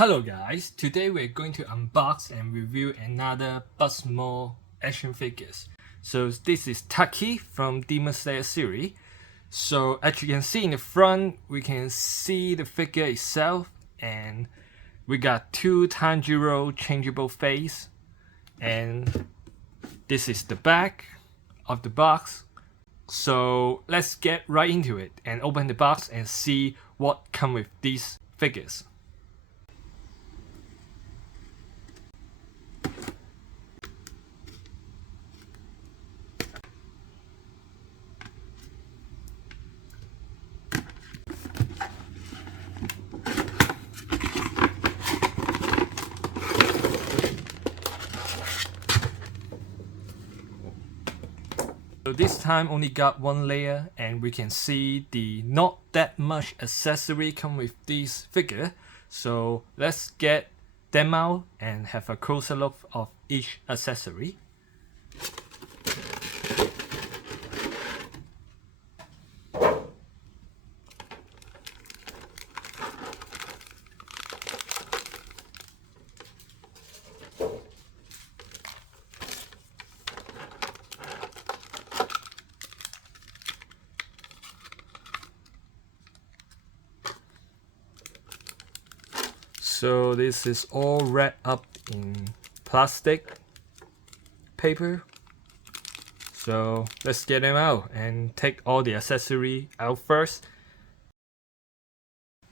Hello guys, today we're going to unbox and review another BUZZmod action figures. So this is Daki from Demon Slayer series. So as you can see in the front, we can see the figure itself, and we got two Tanjiro changeable face, and this is the back of the box. So let's get right into it and open the box and see what comes with these figures. So this time only got one layer, and we can see the not that much accessory come with this figure. So let's get them out and have a closer look of each accessory. So this is all wrapped up in plastic paper. So let's get them out and take all the accessory out first.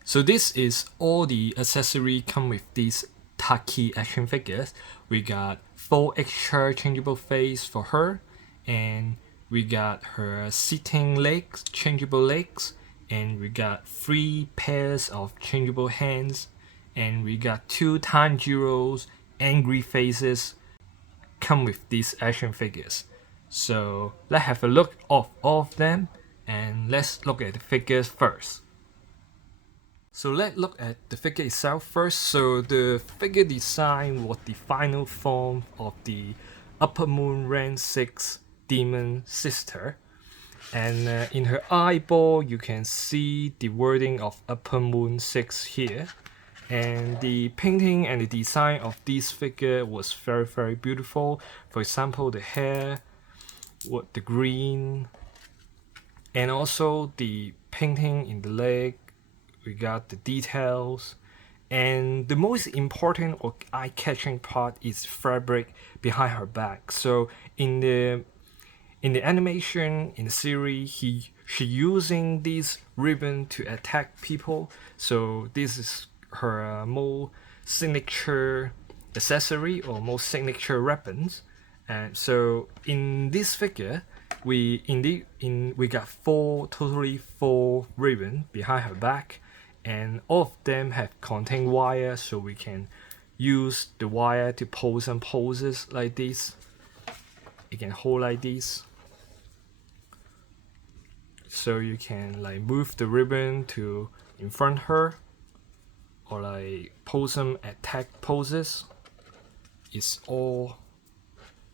So this is all the accessory come with these Daki action figures. We got 4 extra changeable face for her, and we got her sitting legs, changeable legs, and we got 3 pairs of changeable hands, and we got 2 Tanjiro's angry faces come with these action figures. So let's have a look of all of them, and let's look at the figures first. So let's look at the figure itself first. So the figure design was the final form of the Upper Moon Rank 6 demon sister. And in her eyeball you can see the wording of Upper Moon 6 here. And the painting and the design of this figure was very beautiful. For example, the hair, the green, and also the painting in the leg. We got the details, and the most important or eye-catching part is fabric behind her back. So in the animation in the series, she using this ribbon to attack people. So this is her more signature accessory or most signature weapons. And so in this figure, we got totally four ribbon behind her back, and all of them have contain wire, so we can use the wire to pose some poses like this. You can hold like this, so you can like move the ribbon to in front her, or like pose some attack poses. It's all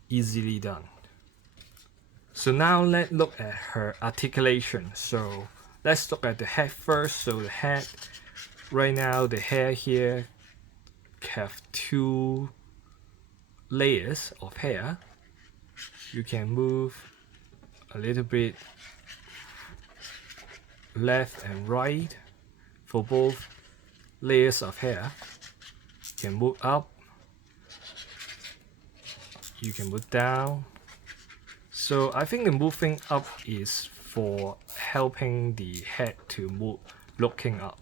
easily done. So now let's look at her articulation. So let's look at the head first. So the head, right now the hair here have 2 layers of hair. You can move a little bit left and right for both layers of hair. You can move up, you can move down. So I think the moving up is for helping the head to move looking up.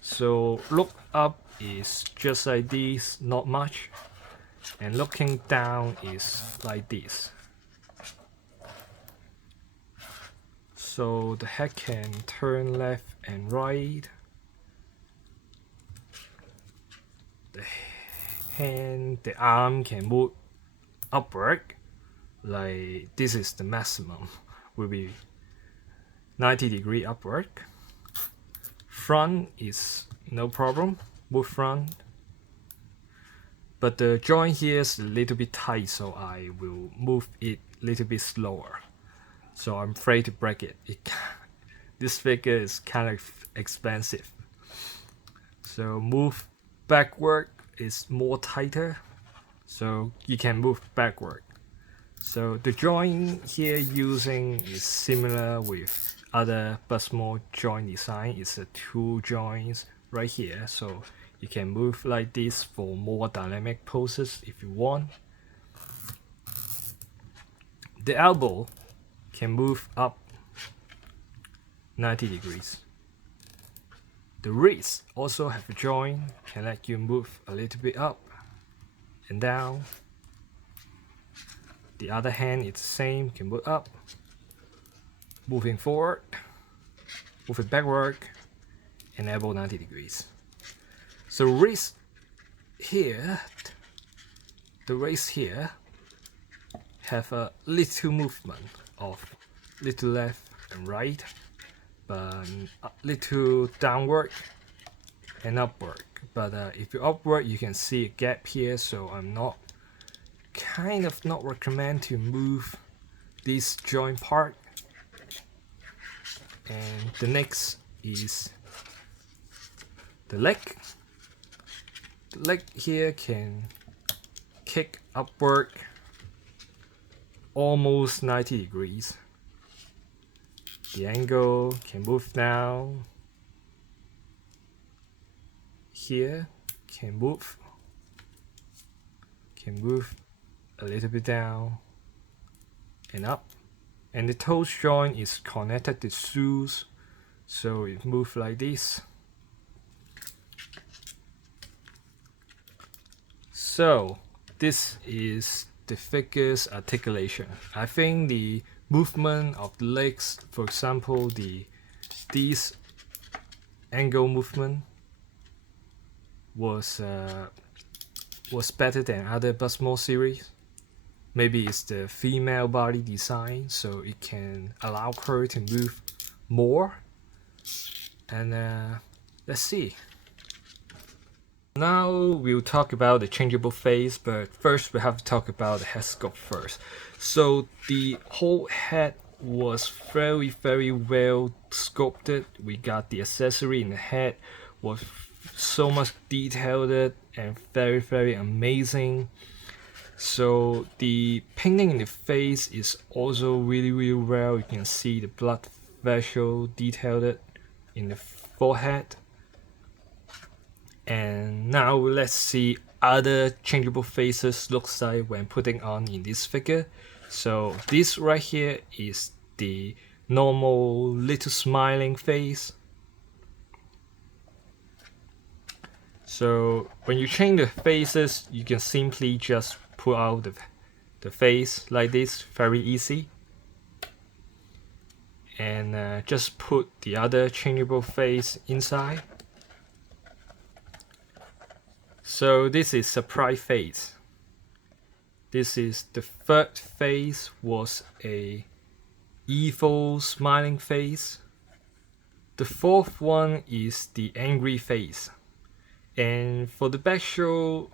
So look up is just like this, not much, and looking down is like this. So the head can turn left and right. The hand, the arm can move upward. Like this is the maximum, will be 90-degree upward. Front is no problem, move front. But the joint here is a little bit tight, so I will move it a little bit slower. So I'm afraid to break it. This figure is kind of expensive. So move backward is more tighter, so you can move backward. So the joint here using is similar with other BUZZmod joint design. It's a 2 joints right here, so you can move like this for more dynamic poses if you want. The elbow can move up 90 degrees. The wrist also have a joint, can let you move a little bit up and down. The other hand is the same, can move up, moving forward, moving backward, and elbow 90 degrees. So wrist here, the wrist here have a little movement of little left and right, but a little downward and upward. But if you upward, you can see a gap here, so I'm not recommend to move this joint part. And the next is the leg. The leg here can kick upward almost 90 degrees. The angle can move down. Here can move a little bit down and up. And the toe joint is connected to shoes, so it moves like this. So this is the figure's articulation. I think the movement of the legs, for example, these angle movement was better than other BUZZmod series. Maybe it's the female body design, so it can allow her to move more. And let's see. Now we'll talk about the changeable face, but first we have to talk about the head sculpt first. So the whole head was very well sculpted. We got the accessory in the head was so much detailed and very amazing. So the painting in the face is also really well. You can see the blood vessel detailed in the forehead. And now let's see other changeable faces looks like when putting on in this figure. So this right here is the normal little smiling face. So when you change the faces, you can simply just pull out the face like this, very easy. And just put the other changeable face inside. So this is surprise face. This is the third face, was a evil smiling face. The fourth one is the angry face. And for the back show,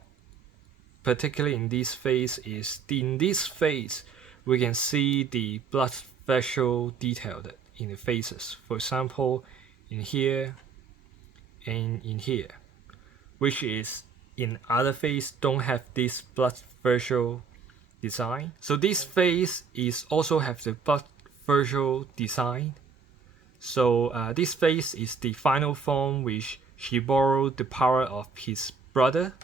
particularly in this face, we can see the blood vessel detailed in the faces. For example, in here and in here, which is in other face don't have this blood vessel design. So this face is also have the blood vessel design. So this face is the final form which she borrowed the power of his brother,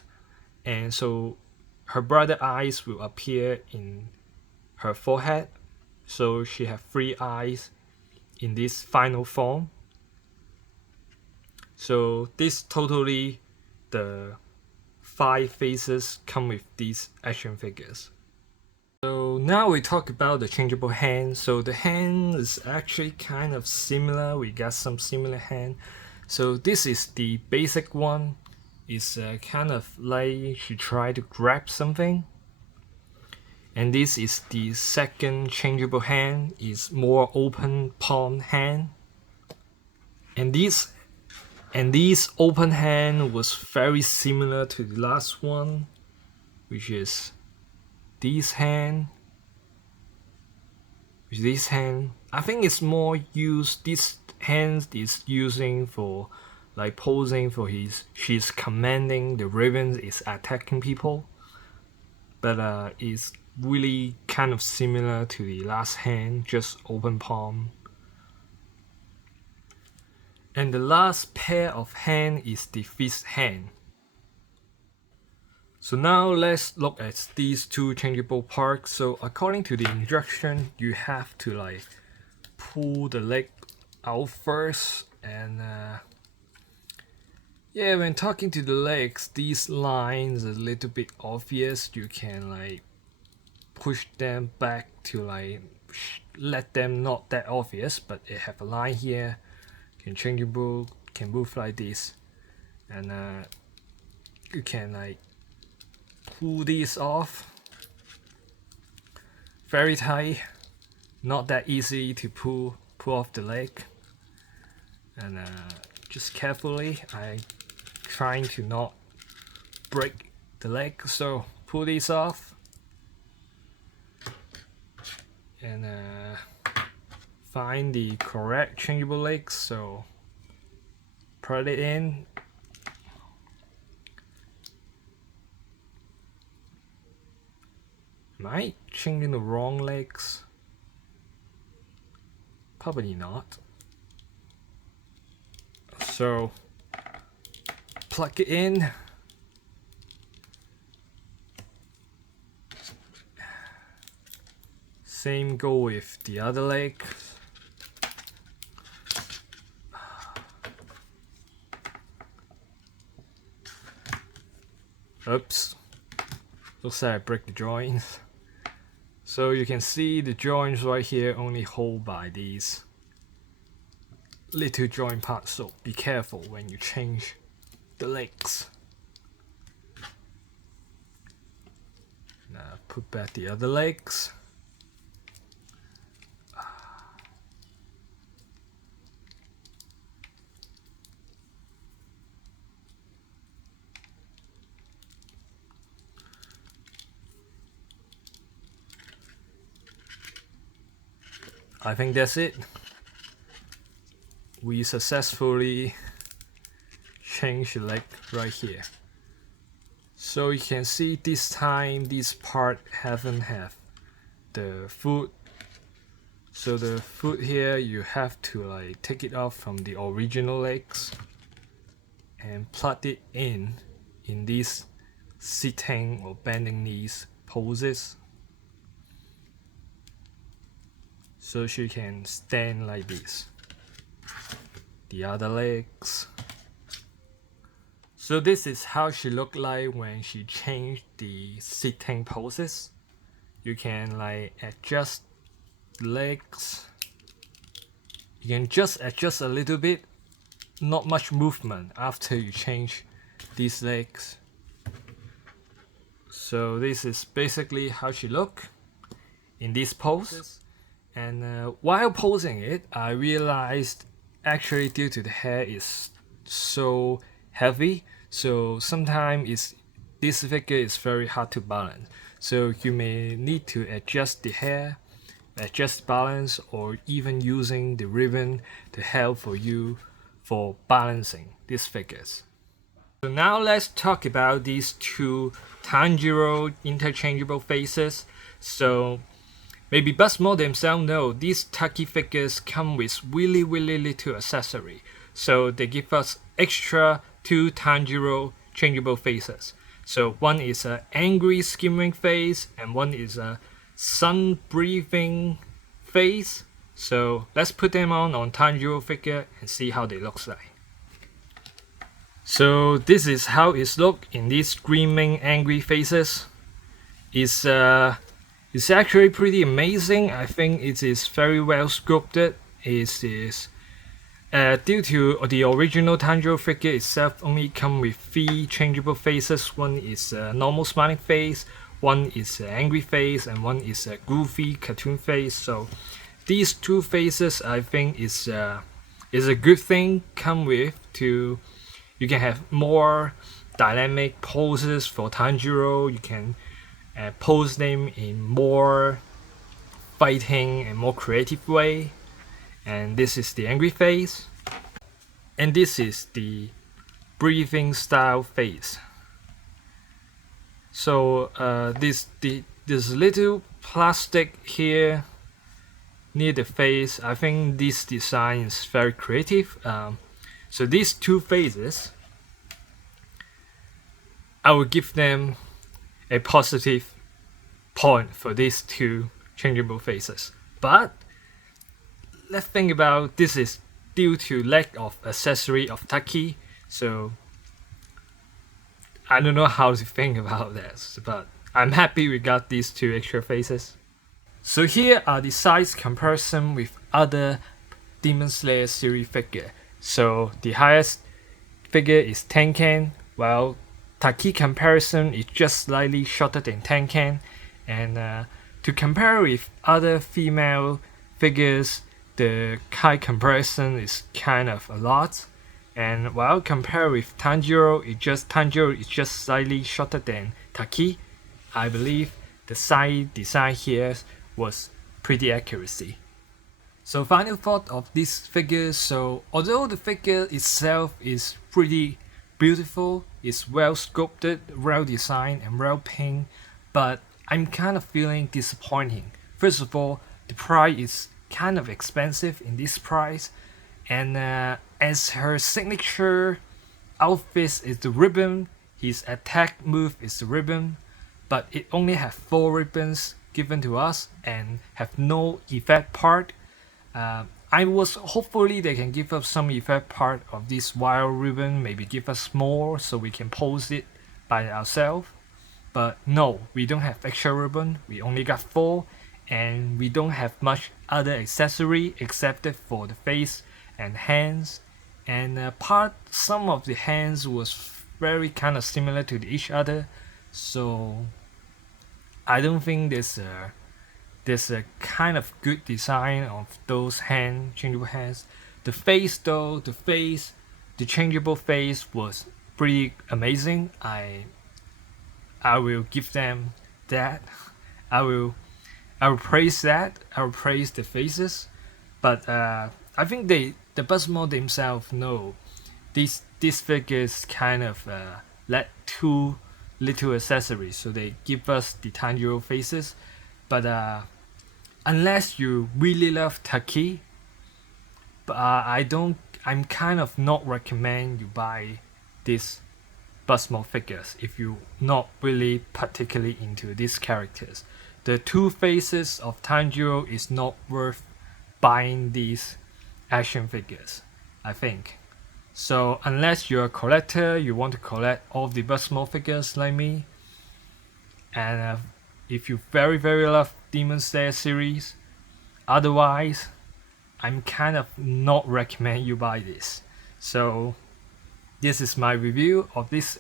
and so her brother eyes will appear in her forehead. So she have 3 eyes in this final form. So this totally the 5 faces come with these action figures. So now we talk about the changeable hand. So the hand is actually kind of similar. We got some similar hand. So this is the basic one. It's kind of like she tried to grab something. And this is the second changeable hand. It's more open palm hand. And this open hand was very similar to the last one, which is this hand. I think it's more used, this hand is using for like posing for she's commanding the ravens is attacking people, but it's really kind of similar to the last hand, just open palm. And the last pair of hand is the fist hand. So now let's look at these two changeable parts. So according to the instruction, you have to like pull the leg out first, and yeah, when talking to the legs, these lines are a little bit obvious. You can like push them back to like let them not that obvious, but it have a line here. Can changeable, can move like this, and you can like pull these off very tight. Not that easy to pull off the leg, and just carefully I trying to not break the leg, so pull these off and find the correct changeable legs, so put it in. Am I changing the wrong legs? Probably not. So plug it in. Same go with the other leg. Oops. Looks like I break the joints. So you can see the joints right here only hold by these little joint parts, so be careful when you change the legs. Now put back the other legs. I think that's it. We successfully changed the leg right here. So you can see this time this part haven't have the foot. So the foot here you have to like take it off from the original legs and plug it in these sitting or bending knees poses. So she can stand like this. The other legs. So this is how she looked like when she changed the sitting poses. You can like adjust the legs. You can just adjust a little bit. Not much movement after you change these legs. So this is basically how she look in this pose. And while posing it, I realized actually due to the hair is so heavy, so sometimes this figure is very hard to balance. So you may need to adjust the hair, adjust balance, or even using the ribbon to help for you for balancing these figures. So now let's talk about these two Tanjiro interchangeable faces. So maybe BUZZmod themselves know these Taki figures come with really little accessory. So they give us extra two Tanjiro changeable faces. So one is an angry scheming face and one is a sun breathing face. So let's put them on Tanjiro figure and see how they look like. So this is how it looks in these screaming angry faces. It's actually pretty amazing. I think it is very well sculpted. It is due to the original Tanjiro figure itself only come with 3 changeable faces. One is a normal smiling face, one is an angry face, and one is a goofy cartoon face. So these 2 faces I think is a good thing come with to you can have more dynamic poses for Tanjiro. You can pose them in more fighting and more creative way. And this is the angry face. And this is the breathing style face. So this little plastic here near the face, I think this design is very creative. So these two faces, I will give them a positive point for these two changeable faces. But let's think about this is due to lack of accessory of Daki, so I don't know how to think about this, but I'm happy we got these two extra faces. So here are the size comparison with other Demon Slayer series figure. So the highest figure is Tenkan, while Daki comparison is just slightly shorter than Tenkan. And to compare with other female figures, the height comparison is kind of a lot. And while compared with Tanjiro is just slightly shorter than Daki, I believe the side design here was pretty accuracy. So final thought of this figure. So although the figure itself is pretty beautiful, it's well sculpted, well designed, and well painted, but I'm kind of feeling disappointing. First of all, the price is kind of expensive in this price, and as her signature outfit is the ribbon, his attack move is the ribbon, but it only have 4 ribbons given to us and have no effect part. I was hopefully they can give us some effect part of this wild ribbon, maybe give us more so we can pose it by ourselves. But no, we don't have extra ribbon, we only got 4, and we don't have much other accessory except for the face and hands. And some of the hands was very kind of similar to each other, so I don't think there's a kind of good design of those changeable hands. The face though, the changeable face was pretty amazing. I will give them that. I will praise that. I will praise the faces. But I think the BUZZmod themselves know these figures kind of let too little accessories, so they give us the Tanjiro faces. But unless you really love Daki, I'm kind of not recommend you buy these BUZZmod figures if you're not really particularly into these characters. The 2 faces of Tanjiro is not worth buying these action figures, I think. So unless you're a collector, you want to collect all the BUZZmod figures like me, and if you very love Demon Slayer series, otherwise I'm kind of not recommend you buy this. So this is my review of this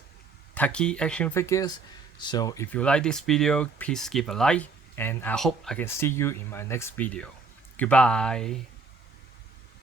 Daki action figures. So if you like this video, please give a like, and I hope I can see you in my next video. Goodbye.